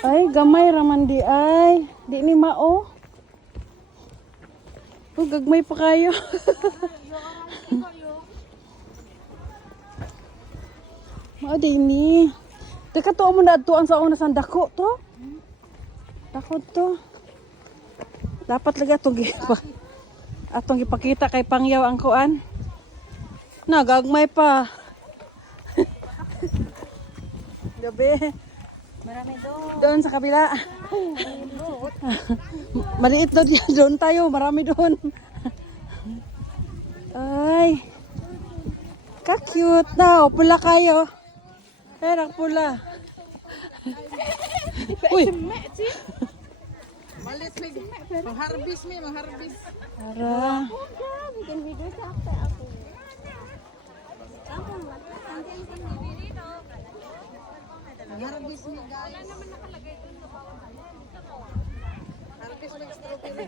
Ay, gamay raman di ay. Di ni mao. Oh, gagmay pa kayo. Mao di ni. Teka to mo na tuan sa una sang dako to. Dako to. Dapat lagi atong ipakita kay Pangyaw ang kuan. Na gagmay pa. Gabi. Marami doon. Doon sa kabila. Maliit doon yan. Doon tayo. Marami doon. Ay. Ka-cute na. Pula kayo. Perang pula. Uy. Malis mi. Mangharbis mi, mangharbis. Ara. Bikin video siapa aku? Mangharbis mi guys.